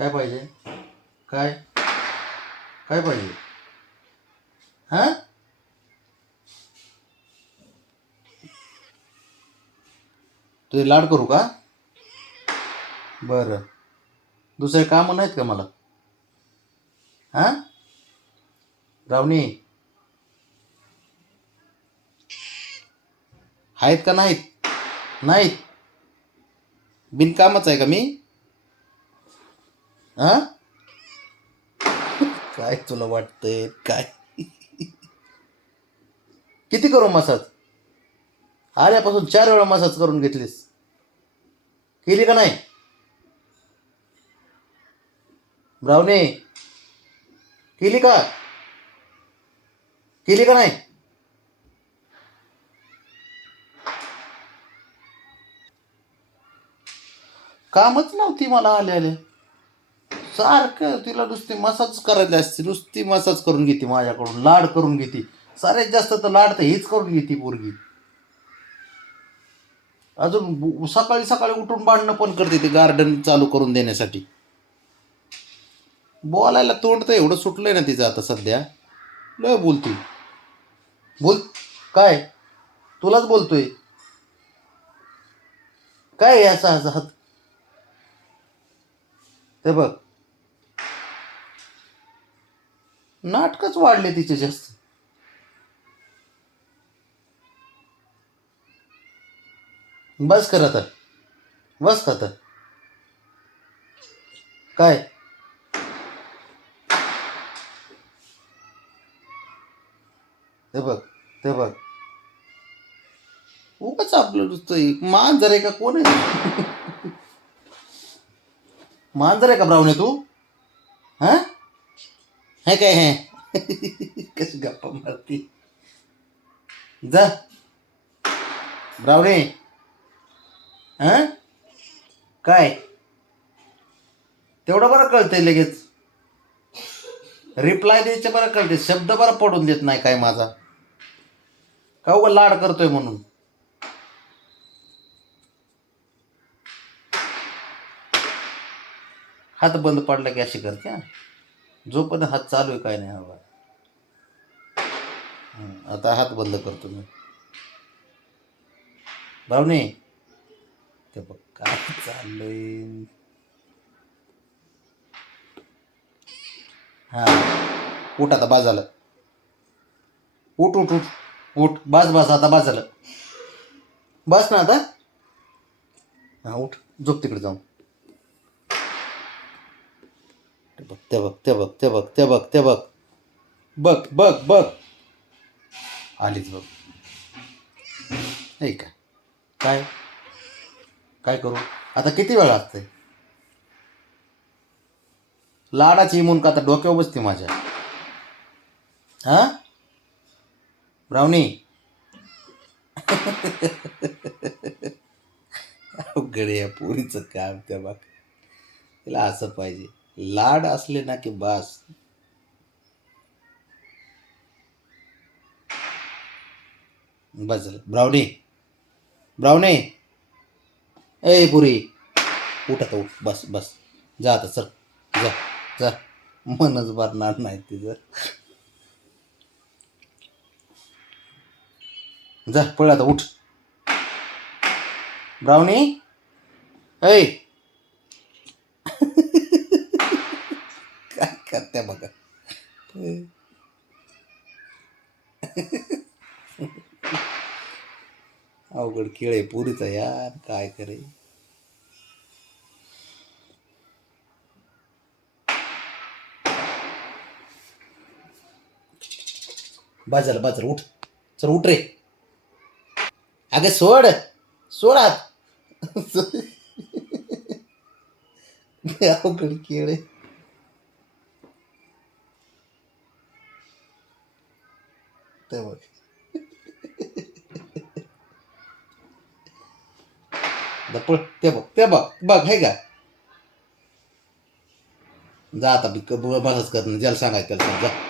काय पाहिजे? काय? काय पाहिजे? हां? तुझे लाड करू का? बरं. दुसरे कामं नाहीत का मला? हां? रावणी. आहेत का नाहीत? नाहीत. बिनकामच आहे का मी? हां? काय तुला वाटतंय? काय? किती करू मसाज? आल्यापासून चार वेळा मसाज करून घेतलीस. केली का नाही? ब्रावणे केली का? केली का नाही? कामच नव्हती मला आले आले. सारखं तिला नुसती मसाज करायची असते नुसती मसाज करून घेते माझ्याकडून लाड करून घेते. साऱ्यात जास्त तर लाड तर हीच करून घेते पोरगी. अजून सकाळी सकाळी उठून बांधणं पण करते ते गार्डन चालू करून देण्यासाठी. बोलायला तोंड तर एवढं सुटलंय ना तिचं आता सध्या. लय बोलतोय बोल काय? तुलाच बोलतोय. काय आहे हात ते बघ. नाटकच वाढले तिचे जास्त. बस कर आता. बस का आता? काय? ते बघ ते बघ. उगाच आपलं नुसतं मांजर आहे का कोण आहे? मांजर आहे का ब्राऊन तू? हा? हे काय हे? कशी गप्पा मारती? जा. ब्रावणे हां? काय? तेवढं बरं कळतंय लगेच. रिप्लाय द्यायचं बरं कळते शब्द बरं पडून देत नाही काय माझा. का उगा लाड करतोय म्हणून? हात बंद पडला की अशी करते जो पण हात चालू आहे काय नाही हवा आता हात बंद करतो मी. भावने ते बघ काय चाललंय. हा उठ आता बाज झालं. उठ उठ उठ उठ बाज बाज आता बाज झालं. बस ना आता. हा उठ झोप तिकडे जाऊन. बघते बघते बघते बघते बघते बघ बघ बघ. बघ आलीच बघ. नाही का काय? काय करू? आता किती वेळ लागते लाडाची इमून का आता डोक्यावर बसते माझ्या? हा? ब्रावणी अवघड या पोरीचं काम त्या बघ तिला असं पाहिजे. लाड असले ना की बास. बस झालं. ब्राउनी. ब्रावणी ए पुरी. उठ आता उठ. बस बस. जा आता चल. जा जा. मनच भरणार नाही तिचं जा पळ आता उठ. ब्रावणी ऐ करत्या बघा. अवघड खेळ पुरीचा यार काय करे. बाजार बाजार उठ. चल उठ रे. अगे सोड. सोडात अवघड खेळ आहे. ते बघ दपळ ते बघ ते बघ बघ हे का जा आता बी- ब- बसच कर ज्याला सांगायचं त्याला सांग जा.